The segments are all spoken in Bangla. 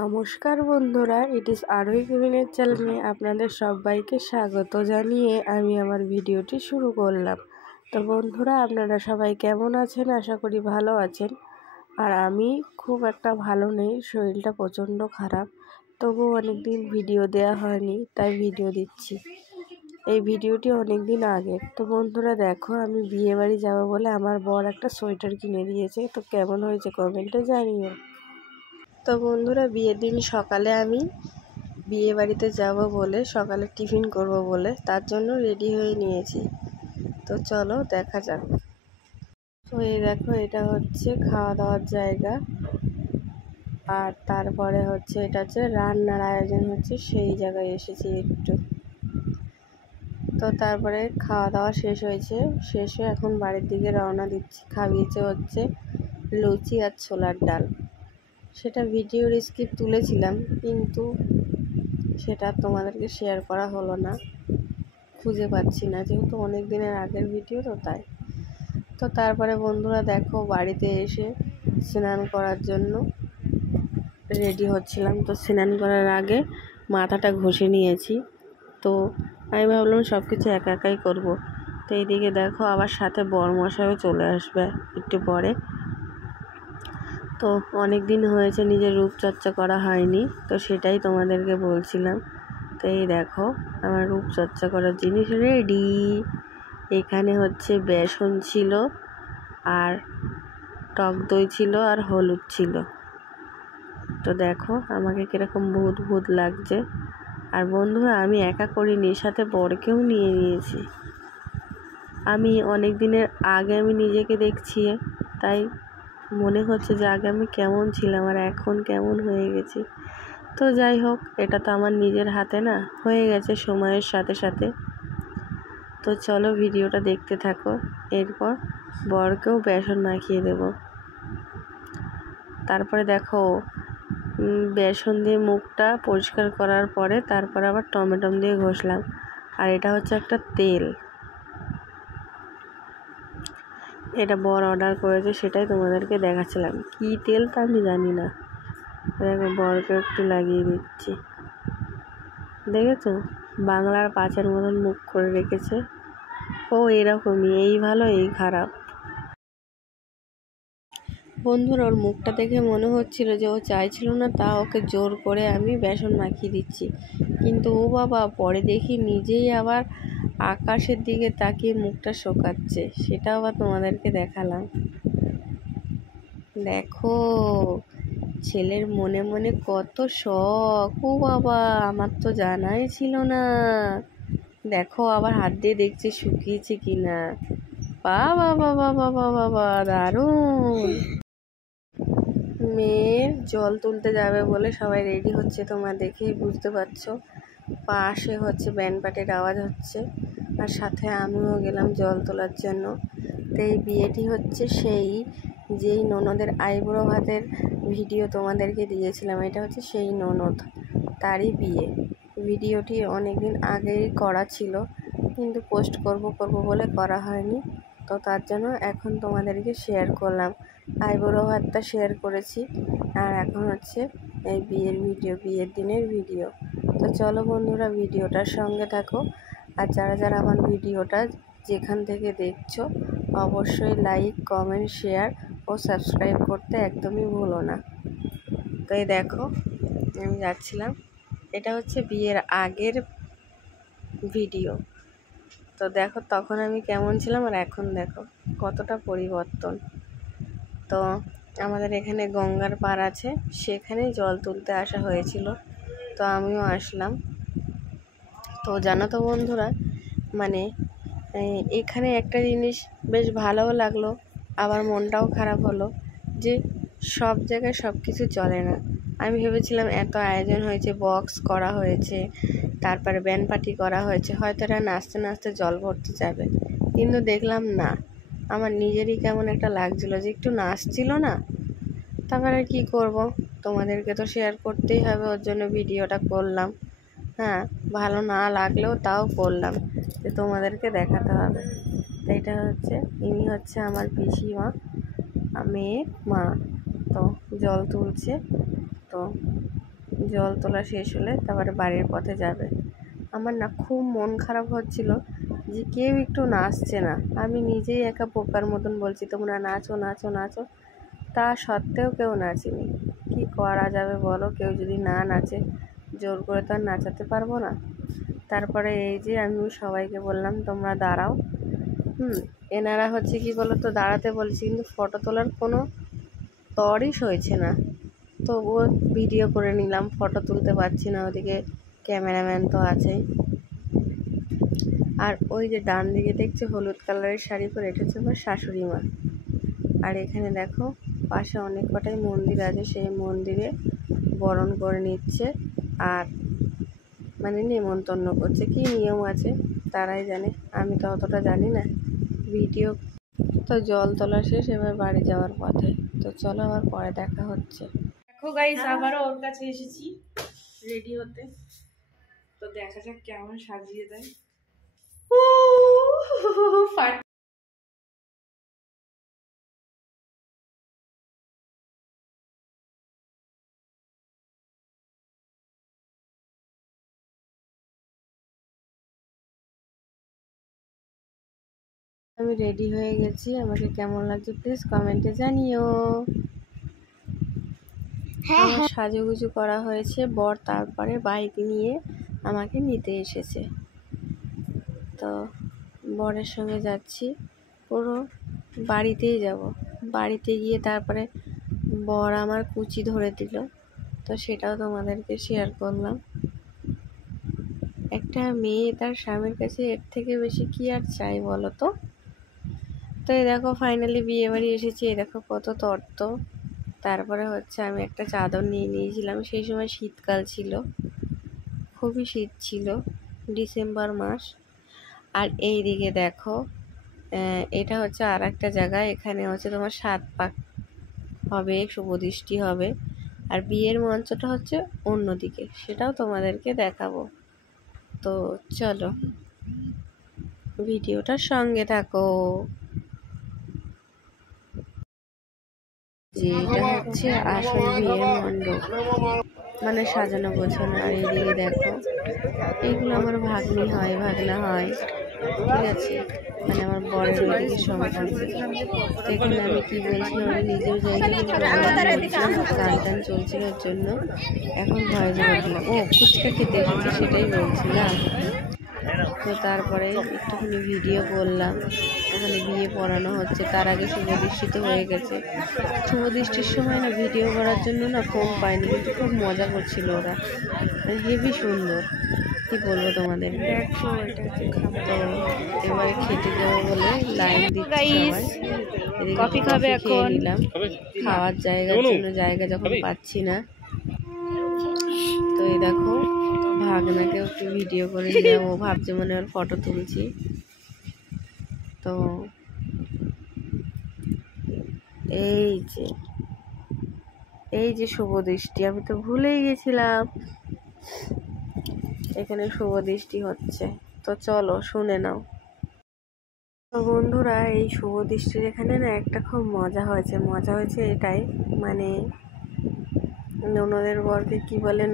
নমস্কার বন্ধুরা, ইট ইজ আরোহী কুকিংয়ের চ্যানেলে আপনাদের সবাইকে স্বাগত জানিয়ে আমি আমার ভিডিওটি শুরু করলাম। তো বন্ধুরা, আপনারা সবাই কেমন আছেন? আশা করি ভালো আছেন। আর আমি খুব একটা ভালো নেই, শরীরটা প্রচণ্ড খারাপ। তবুও অনেক দিন ভিডিও দেওয়া হয়নি, তাই ভিডিও দিচ্ছি। এই ভিডিওটি অনেক দিন আগের। তো বন্ধুরা দেখো, আমি বিয়েবাড়ি যাবো বলে আমার বর একটা সোয়েটার কিনে দিয়েছে। তো কেমন হয়েছে কমেন্টে জানিও। তো বন্ধুরা, বিয়ের দিন সকালে আমি বিয়ে বাড়িতে যাব বলে, সকালে টিফিন করব বলে তার জন্য রেডি হয়ে নিয়েছি। তো চলো দেখা যাক। তো এই দেখো, এটা হচ্ছে খাওয়া দাওয়ার জায়গা, আর তারপরে হচ্ছে এটা হচ্ছে রান্নার আয়োজন হচ্ছে, সেই জায়গায় এসেছি একটু। তো তারপরে খাওয়া দাওয়া শেষ হয়েছে, শেষ হয়ে এখন বাড়ির দিকে রওনা দিচ্ছি। খাইয়েছে হচ্ছে লুচি আর ছোলার ডাল। সেটা ভিডিওর স্কিপ তুলেছিলাম, কিন্তু সেটা তোমাদেরকে শেয়ার করা হলো না, খুঁজে পাচ্ছি না, যেহেতু অনেক দিনের আগের ভিডিও তো তাই। তো তারপরে বন্ধুরা দেখো, বাড়িতে এসে স্নান করার জন্য রেডি হচ্ছিলাম। তো স্নান করার আগে মাথাটা ঘষে নিয়েছি। তো আমি ভাবলাম সব কিছু একা একাই করবো। তো এইদিকে দেখো, আবার সাথে বরমশাইও চলে আসবে একটু পরে। তো অনেক দিন হয়েছে নিজের রূপচর্চা করা হয়নি, তো সেটাই তোমাদেরকে বলছিলাম। তো এই দেখো, আমার রূপচর্চা করার জিনিস রেডি। এখানে হচ্ছে বেসন ছিল, আর টক দই ছিল, আর হলুদ ছিল। তো দেখো আমাকে কীরকম ভূত ভূত লাগছে। আর বন্ধুরা, আমি একা করিনি, সাথে বরকেও নিয়ে নিয়েছি। আমি অনেক দিনের আগে আমি নিজেকে দেখছি, তাই মনে হচ্ছে যে আগে আমি কেমন ছিলাম আর এখন কেমন হয়ে গেছি। তো যাই হোক, এটা তো আমার নিজের হাতে না, হয়ে গেছে সময়ের সাথে সাথে। তো চলো ভিডিওটা দেখতে থাকো। এরপর বরকেও বেসন মাখিয়ে দেব। তারপরে দেখো, বেসন দিয়ে মুখটা পরিষ্কার করার পরে তারপরে আবার টমেটো দিয়ে ঘষলাম। আর এটা হচ্ছে একটা তেল, এটা বর অর্ডার করেছে, সেটাই তোমাদেরকে দেখাচ্ছিলাম। কী তেল তা আমি জানি না। দেখো, বরকে একটু লাগিয়ে দিচ্ছি। দেখেছো, বাংলার পাঁচের মতন মুখ করে রেখেছে। ও এরকমই, এই ভালো এই খারাপ। বন্ধুরা, ওর মুখটা দেখে মনে হচ্ছিল যে ও চাইছিল না, তা ওকে জোর করে আমি বেসন মাখিয়ে দিচ্ছি। কিন্তু ও বাবা, পরে দেখি নিজেই আবার আকাশের দিকে তাকিয়ে মুখটা শোকাচ্ছে। সেটা আবার তোমাদেরকে দেখালাম। দেখো, ছেলের মনে মনে কত শখ। ও বাবা, আমার তো জানাই ছিল না। দেখো, আবার হাত দিয়ে দেখছি শুকিয়েছে কিনা। বাবা বাবা বাবা বাবা, দারুণ। মেয়ের জল তুলতে যাবে বলে সবাই রেডি হচ্ছে, তোমরা দেখেই বুঝতে পারছো। পাশে হচ্ছে ব্যান্ড পার্টির আওয়াজ হচ্ছে, আর সাথে আমিও গেলাম জল তোলার জন্য। তো এই বিয়েটি হচ্ছে সেই, যেই ননদের আইবুড়ো ভাতের ভিডিও তোমাদেরকে দিয়েছিলাম, এটা হচ্ছে সেই ননদ, তারই বিয়ে। ভিডিওটি অনেক দিন আগেই করা ছিল, কিন্তু পোস্ট করব বলে করা হয়নি। তো তার জন্য এখন তোমাদেরকে শেয়ার করলাম। আইবুড়ো ভাতটা শেয়ার করেছি, আর এখন হচ্ছে এই বিয়ের ভিডিও, বিয়ের দিনের ভিডিও। তো চলো বন্ধুরা, ভিডিওটার সঙ্গে থাকো। আর যারা যারা আমার ভিডিওটা যেখান থেকে দেখছো, অবশ্যই লাইক, কমেন্ট, শেয়ার ও সাবস্ক্রাইব করতে একদমই ভুলো না। তো এই দেখো, আমি যাচ্ছিলাম। এটা হচ্ছে বিয়ের আগের ভিডিও। তো দেখো, তখন আমি কেমন ছিলাম আর এখন দেখো কতটা পরিবর্তন। তো আমাদের এখানে গঙ্গার পাড় আছে, সেখানেই জল তুলতে আসা হয়েছিল। তো আমিও আসলাম। তো জানো তো বন্ধুরা, মানে এখানে একটা জিনিস বেশ ভালোও লাগলো, আবার মনটাও খারাপ হলো যে সব জায়গায় সব কিছু চলে না। আমি ভেবেছিলাম এত আয়োজন হয়েছে, বক্স করা হয়েছে, তারপরে ব্যান্ড পার্টি করা হয়েছে, হয়তো এরা নাচতে নাচতে জল ভরতে যাবে, কিন্তু দেখলাম না। আমার নিজেরই কেমন একটা লাগছিলো যে একটু নাচছিল না। তারপরে কি করব, তোমাদেরকে তো শেয়ার করতেই হবে, ওর জন্য ভিডিওটা করলাম। হ্যাঁ, ভালো না লাগলেও তাও করলাম, যে তোমাদেরকে দেখাতে হবে। তো এটা হচ্ছে, ইনি হচ্ছে আমার পিসিমা, মেয়ের মা। তো জল তুলছে। তো জল তোলা শেষ হলে তারপরে বাড়ির পথে যাবে। আমার না খুব মন খারাপ হচ্ছিল যে কেউ একটু নাচছে না। আমি নিজেই একা বোকার মতন বলছি তোমরা নাচো নাচো নাচো, তা সত্ত্বেও কেউ নাচেনি। কি করা যাবে বলো, কেউ যদি না নাচে জোর করে তো আর নাচাতে পারবো না। তারপরে এই যে আমি সবাইকে বললাম তোমরা দাঁড়াও। এনারা হচ্ছে কি বলো তো, দাঁড়াতে বলছি কিন্তু ফটো তোলার কোনো তরই সইছে না। তবুও ভিডিও করে নিলাম, ফটো তুলতে পারছি না, ওদিকে ক্যামেরাম্যান তো আছেই। আর ওই যে ডান দিকে দেখছে হলুদ কালারের শাড়ি পরে, এটা হচ্ছে আমার শাশুড়ি মা। আর এখানে দেখো পাশে অনেক কটাই মন্দির আছে, সেই মন্দিরে বরণ করে নিচ্ছে আর মানে নেমন্তন্ন করছে। কি নিয়ম আছে তারাই জানে, আমি তো অতটা জানি না। ভিডিও তো জল তোলা শেষ, এবার বাড়ি যাওয়ার পথে। তো চলো আবার পরে দেখা হচ্ছে। দেখো গাইস, আবারও ওর কাছে এসেছি রেডি হতে। তো দেখা যাক কেমন সাজিয়ে দেয়। আমি রেডি হয়ে গেছি, আমাকে কেমন লাগছে প্লিজ কমেন্টে জানিও। আমার সাজুগুজু করা হয়েছে, বর তারপরে বাইক নিয়ে আমাকে নিতে এসেছে। তো বরের সঙ্গে যাচ্ছি, পুরো বাড়িতেই যাব। বাড়িতে গিয়ে তারপরে বর আমার কুচি ধরে দিল, তো সেটাও তোমাদেরকে শেয়ার করলাম। একটা মেয়ে তার স্বামীর কাছে এর থেকে বেশি কি আর চাই বলো তো। তো এই দেখো ফাইনালি বিয়ে বাড়ি এসেছি, এই দেখো কত তর্ত। তারপরে হচ্ছে আমি একটা চাদর নিয়ে নিয়েছিলাম, সেই সময় শীতকাল ছিল, খুবই শীত ছিল, ডিসেম্বর মাস। আর এই দিকে দেখো এটা হচ্ছে আর একটা জায়গা, এখানে হচ্ছে তোমার 7 পাক হবে, শুভদৃষ্টি হবে। আর বিয়ের মঞ্চটা হচ্ছে অন্যদিকে, সেটাও তোমাদেরকে দেখাবো। তো চলো ভিডিওটার সঙ্গে থাকো। যে এটা হচ্ছে আসল বিয়ের মণ্ডপ, মানে সাজানো গোছানো। আর এইদিকে দেখো এগুলো আমার ভাগ্নি হয়, ভাগনা হয়, ঠিক আছে, মানে আমার বরের ওইদিকে সন্তান। তো এখানে আমি কি বলছিলাম, আমি নিজেও জায়গায় গান টান চলছিল ওর জন্য এখন ভয়েস বলছিলাম। ও ফুচকা খেতে এসেছি সেটাই বলছিলাম। তো তারপরে একটুখানি ভিডিও করলাম, ওখানে বিয়ে পড়ানো হচ্ছে, তার আগে শুভদৃষ্টি তো হয়ে গেছে। শুভদৃষ্টির সময় না ভিডিও করার জন্য না ফোন পাইনি, কিন্তু খুব মজা করছিল ওরা, হেভি সুন্দর, কি বলবো তোমাদের। তো এবারে খেতে দেবো বলে লাইন দিচ্ছি সবাই। এদিকে কফি খাবে এখন, নিলাম খাওয়ার জায়গার জন্য, জায়গা যখন পাচ্ছি না। তো এই দেখো ভাগনাকেও একটু ভিডিও করে নিলাম, ও ভাবছে মনে ওর ফটো তুলছি। তো এই যে শুভদৃষ্টি, আমি তো ভুলেই গেছিলাম এখানে শুভদৃষ্টি হচ্ছে। তো চলো শুনে নাও। তো বন্ধুরা, এই শুভদৃষ্টির এখানে না একটা খুব মজা হয়েছে এটাই, মানে ননদের বরকে কি বলে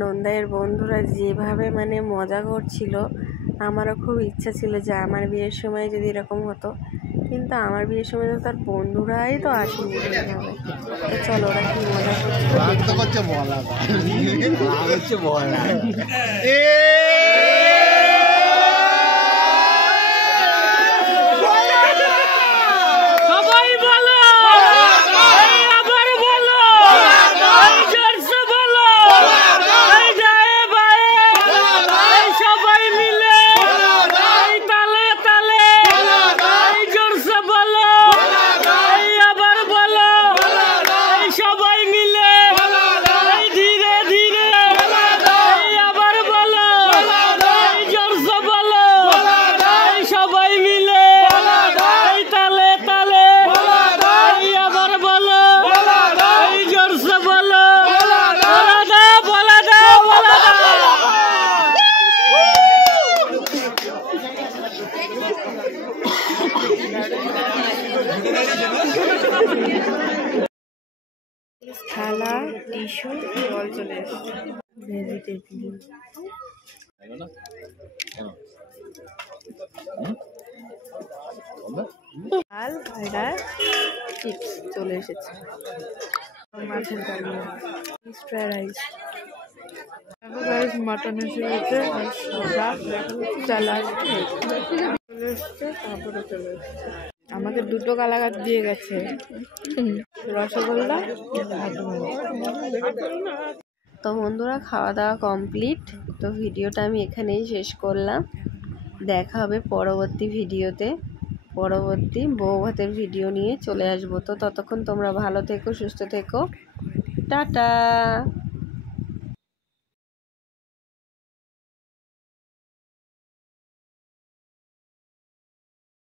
নন্দাইয়ের বন্ধুরা যেভাবে মানে মজা করছিল, আমারও খুব ইচ্ছা ছিল যে আমার বিয়ের সময় যদি এরকম হতো, কিন্তু আমার বিয়ের সময় তো তার বন্ধুরাই তো আসেনি সেভাবে। তো চলো ওরা কি মজা করছে। থালা, টিস্যু, জল চলে এসেছে। ভেজিটেবিল ডাল, ভাজা, চিপস চলে এসেছে। মাছের কারি, ফ্রাইড রাইস, মাটন এসে গেছে আর স্যালাড চলে এসছে, তারপরে চলে এসছে। আমাকে 2টো কালাগাছ দিয়ে গেছে, রসগোল্লা। তো বন্ধুরা, খাওয়া দাওয়া কমপ্লিট। তো ভিডিওটা আমি এখানেই শেষ করলাম। দেখা হবে পরবর্তী ভিডিওতে, পরবর্তী বউ ভাতের ভিডিও নিয়ে চলে আসবো। তো ততক্ষণ তোমরা ভালো থেকো, সুস্থ থেকো, টাটা।